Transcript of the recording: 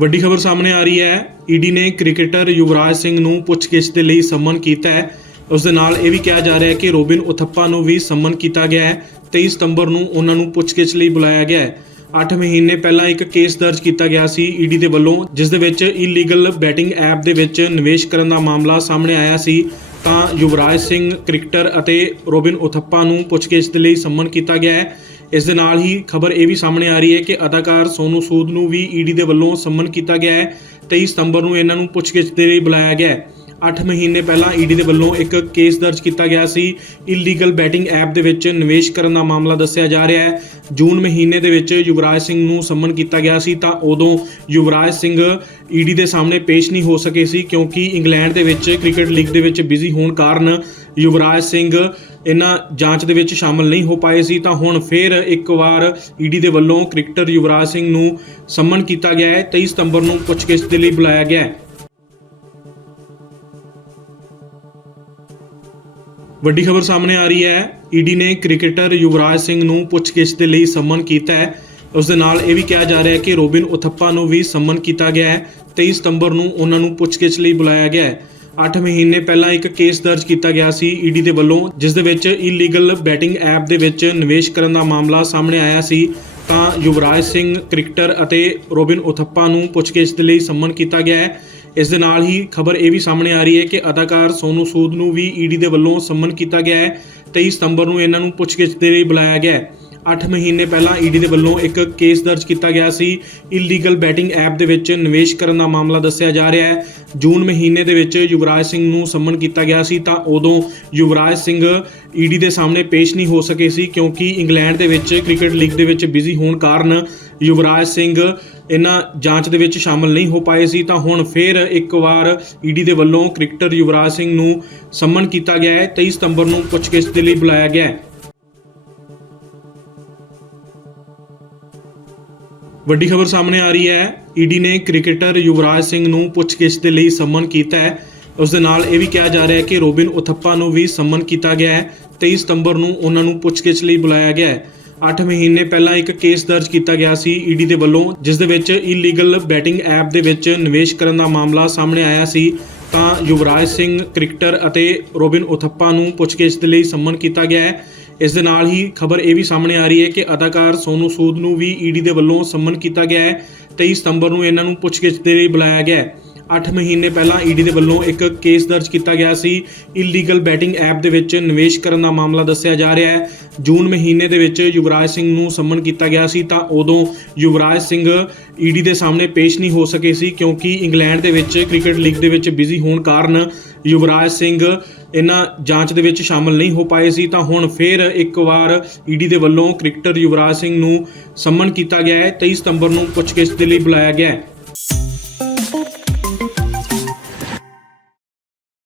ਵੱਡੀ ਖਬਰ ਸਾਹਮਣੇ ਆ ਰਹੀ ਹੈ। ਈਡੀ ਨੇ ਕ੍ਰਿਕਟਰ ਯੁਵਰਾਜ ਸਿੰਘ ਨੂੰ ਪੁੱਛਗਿੱਛ ਦੇ ਲਈ ਸੰਮਨ ਕੀਤਾ ਹੈ। ਉਸ ਦੇ ਨਾਲ ਇਹ ਵੀ ਕਿਹਾ ਜਾ ਰਿਹਾ ਹੈ ਕਿ ਰੋਬਿਨ ਉਥੱਪਾ ਨੂੰ ਵੀ ਸੰਮਨ ਕੀਤਾ ਗਿਆ ਹੈ। 23 ਸਤੰਬਰ ਨੂੰ ਉਹਨਾਂ ਨੂੰ ਪੁੱਛਗਿੱਛ ਲਈ ਬੁਲਾਇਆ ਗਿਆ ਹੈ। 8 ਮਹੀਨੇ ਪਹਿਲਾਂ ਇੱਕ ਕੇਸ ਦਰਜ ਕੀਤਾ ਗਿਆ ਸੀ ਈਡੀ ਦੇ ਵੱਲੋਂ, ਜਿਸ ਦੇ ਵਿੱਚ ਇਲੀਗਲ ਬੈਟਿੰਗ ਐਪ ਦੇ ਵਿੱਚ ਨਿਵੇਸ਼ ਕਰਨ ਦਾ ਮਾਮਲਾ ਸਾਹਮਣੇ ਆਇਆ ਸੀ। ਤਾਂ ਯੁਵਰਾਜ ਸਿੰਘ ਕ੍ਰਿਕਟਰ ਅਤੇ ਰੋਬਿਨ ਉਥੱਪਾ ਨੂੰ ਪੁੱਛਗਿੱਛ ਦੇ ਲਈ ਸੰਮਨ ਕੀਤਾ ਗਿਆ ਹੈ। ਇਸ ਦੇ ਨਾਲ ਹੀ ਖਬਰ ਇਹ ਵੀ ਸਾਹਮਣੇ ਆ ਰਹੀ ਹੈ ਕਿ ਅਦਾਕਾਰ ਸੋਨੂ ਸੂਦ ਨੂੰ ਵੀ ਈਡੀ ਦੇ ਵੱਲੋਂ ਸੰਮਨ ਕੀਤਾ ਗਿਆ ਹੈ। 23 ਸਤੰਬਰ ਨੂੰ ਇਹਨਾਂ ਨੂੰ ਪੁੱਛਗਿੱਛ ਦੇ ਲਈ ਬੁਲਾਇਆ ਗਿਆ ਹੈ। 8 ਮਹੀਨੇ ਪਹਿਲਾਂ ਈਡੀ ਦੇ ਵੱਲੋਂ ਇੱਕ ਕੇਸ ਦਰਜ ਕੀਤਾ ਗਿਆ ਸੀ। ਇਲੀਗਲ ਬੈਟਿੰਗ ਐਪ ਦੇ ਵਿੱਚ ਨਿਵੇਸ਼ ਕਰਨ ਦਾ ਮਾਮਲਾ ਦੱਸਿਆ ਜਾ ਰਿਹਾ ਹੈ। ਜੂਨ ਮਹੀਨੇ ਦੇ ਵਿੱਚ ਯੁਵਰਾਜ ਸਿੰਘ ਨੂੰ ਸੰਮਨ ਕੀਤਾ ਗਿਆ ਸੀ ਤਾਂ ਉਦੋਂ ਯੁਵਰਾਜ ਸਿੰਘ ਈਡੀ ਦੇ ਸਾਹਮਣੇ ਪੇਸ਼ ਨਹੀਂ ਹੋ ਸਕੇ ਸੀ ਕਿਉਂਕਿ ਇੰਗਲੈਂਡ ਦੇ ਵਿੱਚ ਕ੍ਰਿਕਟ ਲੀਗ ਦੇ ਵਿੱਚ ਬਿਜ਼ੀ ਹੋਣ ਕਾਰਨ ਯੁਵਰਾਜ ਸਿੰਘ ਇਹਨਾਂ ਜਾਂਚ ਦੇ ਵਿੱਚ ਸ਼ਾਮਲ ਨਹੀਂ ਹੋ ਪਾਏ ਸੀ, ਤਾਂ ਹੁਣ ਫੇਰ ਇੱਕ ਵਾਰ ਈਡੀ ਦੇ ਵੱਲੋਂ ਕ੍ਰਿਕਟਰ ਯੁਵਰਾਜ ਸਿੰਘ ਨੂੰ ਸੰਮਨ ਕੀਤਾ ਗਿਆ ਹੈ। 23 ਸਤੰਬਰ ਨੂੰ ਪੁੱਛਗਿੱਛ ਦੇ ਲਈ ਬੁਲਾਇਆ ਗਿਆ ਹੈ। ਵੱਡੀ ਖਬਰ ਸਾਹਮਣੇ ਆ ਰਹੀ ਹੈ। ਈਡੀ ਨੇ ਕ੍ਰਿਕਟਰ ਯੁਵਰਾਜ ਸਿੰਘ ਨੂੰ ਪੁੱਛਗਿੱਛ ਦੇ ਲਈ ਸੰਮਨ ਕੀਤਾ ਹੈ। ਉਸ ਦੇ ਨਾਲ ਇਹ ਵੀ ਕਿਹਾ ਜਾ ਰਿਹਾ ਹੈ ਕਿ ਰੋਬਿਨ ਉਥੱਪਾ ਨੂੰ ਵੀ ਸੰਮਨ ਕੀਤਾ ਗਿਆ ਹੈ। 23 ਸਤੰਬਰ ਨੂੰ ਉਹਨਾਂ ਨੂੰ ਪੁੱਛਗਿੱਛ ਲਈ ਬੁਲਾਇਆ ਗਿਆ ਹੈ। 8 ਮਹੀਨੇ ਪਹਿਲਾਂ ਇੱਕ ਕੇਸ ਦਰਜ ਕੀਤਾ ਗਿਆ ਸੀ ਈਡੀ ਦੇ ਵੱਲੋਂ, ਜਿਸ ਦੇ ਵਿੱਚ ਇਲੀਗਲ ਬੈਟਿੰਗ ਐਪ ਦੇ ਵਿੱਚ ਨਿਵੇਸ਼ ਕਰਨ ਦਾ ਮਾਮਲਾ ਸਾਹਮਣੇ ਆਇਆ ਸੀ। ਤਾਂ ਯੁਵਰਾਜ ਸਿੰਘ ਕ੍ਰਿਕਟਰ ਅਤੇ ਰੋਬਿਨ ਉਥੱਪਾ ਨੂੰ ਪੁੱਛਗਿੱਛ ਦੇ ਲਈ ਸੰਮਨ ਕੀਤਾ ਗਿਆ ਹੈ। ਇਸ ਦੇ ਨਾਲ ਹੀ ਖਬਰ ਇਹ ਵੀ ਸਾਹਮਣੇ ਆ ਰਹੀ ਹੈ ਕਿ ਅਦਾਕਾਰ ਸੋਨੂ ਸੂਦ ਨੂੰ ਵੀ ਈਡੀ ਦੇ ਵੱਲੋਂ ਸੰਮਨ ਕੀਤਾ ਗਿਆ ਹੈ। 23 ਸਤੰਬਰ ਨੂੰ ਇਹਨਾਂ ਨੂੰ ਪੁੱਛਗਿੱਛ ਦੇ ਲਈ ਬੁਲਾਇਆ ਗਿਆ ਹੈ। 8 ਮਹੀਨੇ ਪਹਿਲਾਂ ਈਡੀ ਦੇ ਵੱਲੋਂ ਇੱਕ ਕੇਸ ਦਰਜ ਕੀਤਾ ਗਿਆ ਸੀ। ਇਲੀਗਲ ਬੈਟਿੰਗ ਐਪ ਦੇ ਵਿੱਚ ਨਿਵੇਸ਼ ਕਰਨ ਦਾ ਮਾਮਲਾ ਦੱਸਿਆ ਜਾ ਰਿਹਾ ਹੈ। ਜੂਨ ਮਹੀਨੇ ਦੇ ਵਿੱਚ ਯੁਵਰਾਜ ਸਿੰਘ ਨੂੰ ਸੰਮਨ ਕੀਤਾ ਗਿਆ ਸੀ ਤਾਂ ਉਦੋਂ ਯੁਵਰਾਜ ਸਿੰਘ ਈਡੀ ਦੇ ਸਾਹਮਣੇ ਪੇਸ਼ ਨਹੀਂ ਹੋ ਸਕੇ ਸੀ ਕਿਉਂਕਿ ਇੰਗਲੈਂਡ ਦੇ ਵਿੱਚ ਕ੍ਰਿਕਟ ਲੀਗ ਦੇ ਵਿੱਚ ਬਿਜ਼ੀ ਹੋਣ ਕਾਰਨ ਯੁਵਰਾਜ ਸਿੰਘ ਇਹਨਾਂ ਜਾਂਚ ਦੇ ਵਿੱਚ ਸ਼ਾਮਲ ਨਹੀਂ ਹੋ ਪਾਏ ਸੀ। ਤਾਂ ਹੁਣ ਫੇਰ ਇੱਕ ਵਾਰ ਈਡੀ ਦੇ ਵੱਲੋਂ ਕ੍ਰਿਕਟਰ ਯੁਵਰਾਜ ਸਿੰਘ ਨੂੰ ਸੰਮਨ ਕੀਤਾ ਗਿਆ ਹੈ। 23 ਸਤੰਬਰ ਨੂੰ ਪੁੱਛਗਿੱਛ ਦੇ ਲਈ ਬੁਲਾਇਆ ਗਿਆ ਹੈ। ਵੱਡੀ ਖਬਰ ਸਾਹਮਣੇ ਆ ਰਹੀ ਹੈ। ਈਡੀ ਨੇ ਕ੍ਰਿਕਟਰ ਯੁਵਰਾਜ ਸਿੰਘ ਨੂੰ ਪੁੱਛਗਿੱਛ ਦੇ ਲਈ ਸਮਨ ਕੀਤਾ ਹੈ। ਉਸ ਦੇ ਨਾਲ ਇਹ ਵੀ ਕਿਹਾ ਜਾ ਰਿਹਾ ਹੈ ਕਿ ਰੋਬਿਨ ਉਥੱਪਾ ਨੂੰ ਵੀ ਸੰਮਨ ਕੀਤਾ ਗਿਆ ਹੈ। 23 ਸਤੰਬਰ ਨੂੰ ਉਹਨਾਂ ਨੂੰ ਪੁੱਛਗਿੱਛ ਲਈ ਬੁਲਾਇਆ ਗਿਆ ਹੈ। 8 ਮਹੀਨੇ ਪਹਿਲਾਂ ਇੱਕ ਕੇਸ ਦਰਜ ਕੀਤਾ ਗਿਆ ਸੀ ਈਡੀ ਦੇ ਵੱਲੋਂ, ਜਿਸ ਦੇ ਵਿੱਚ ਇਲੀਗਲ ਬੈਟਿੰਗ ਐਪ ਦੇ ਵਿੱਚ ਨਿਵੇਸ਼ ਕਰਨ ਦਾ ਮਾਮਲਾ ਸਾਹਮਣੇ ਆਇਆ ਸੀ। ਤਾਂ ਯੁਵਰਾਜ ਸਿੰਘ ਕ੍ਰਿਕਟਰ ਅਤੇ ਰੋਬਿਨ ਉਥੱਪਾ ਨੂੰ ਪੁੱਛਗਿੱਛ ਦੇ ਲਈ ਸੰਮਨ ਕੀਤਾ ਗਿਆ ਹੈ। ਇਸ ਦੇ ਨਾਲ ਹੀ ਖਬਰ ਇਹ ਵੀ ਸਾਹਮਣੇ ਆ ਰਹੀ ਹੈ ਕਿ ਅਦਾਕਾਰ ਸੋਨੂ ਸੂਦ ਨੂੰ ਵੀ ਈਡੀ ਦੇ ਵੱਲੋਂ ਸੰਮਨ ਕੀਤਾ ਗਿਆ ਹੈ। 23 ਸਤੰਬਰ ਨੂੰ ਇਹਨਾਂ ਨੂੰ ਪੁੱਛਗਿੱਛ ਦੇ ਲਈ ਬੁਲਾਇਆ ਗਿਆ ਹੈ। 8 ਮਹੀਨੇ ਪਹਿਲਾਂ ਈਡੀ ਦੇ ਵੱਲੋਂ ਇੱਕ ਕੇਸ ਦਰਜ ਕੀਤਾ ਗਿਆ ਸੀ। ਇਲੀਗਲ ਬੈਟਿੰਗ ਐਪ ਦੇ ਵਿੱਚ ਨਿਵੇਸ਼ ਕਰਨ ਦਾ ਮਾਮਲਾ ਦੱਸਿਆ ਜਾ ਰਿਹਾ ਹੈ। ਜੂਨ ਮਹੀਨੇ ਦੇ ਵਿੱਚ ਯੁਵਰਾਜ ਸਿੰਘ ਨੂੰ ਸੰਮਨ ਕੀਤਾ ਗਿਆ ਸੀ ਤਾਂ ਉਦੋਂ ਯੁਵਰਾਜ ਸਿੰਘ ਈਡੀ ਦੇ ਸਾਹਮਣੇ ਪੇਸ਼ ਨਹੀਂ ਹੋ ਸਕੇ ਸੀ ਕਿਉਂਕਿ ਇੰਗਲੈਂਡ ਦੇ ਵਿੱਚ ਕ੍ਰਿਕਟ ਲੀਗ ਦੇ ਵਿੱਚ ਬਿਜ਼ੀ ਹੋਣ ਕਾਰਨ ਯੁਵਰਾਜ ਸਿੰਘ ਇਹਨਾਂ ਜਾਂਚ ਦੇ ਵਿੱਚ ਸ਼ਾਮਲ ਨਹੀਂ ਹੋ ਪਾਏ ਸੀ, ਤਾਂ ਹੁਣ ਫੇਰ ਇੱਕ ਵਾਰ ਈਡੀ ਦੇ ਵੱਲੋਂ ਕ੍ਰਿਕਟਰ ਯੁਵਰਾਜ ਸਿੰਘ ਨੂੰ ਸੰਮਨ ਕੀਤਾ ਗਿਆ ਹੈ 23 ਸਤੰਬਰ ਨੂੰ ਪੁੱਛਗਿੱਛ ਦੇ ਲਈ ਬੁਲਾਇਆ ਗਿਆ ਹੈ।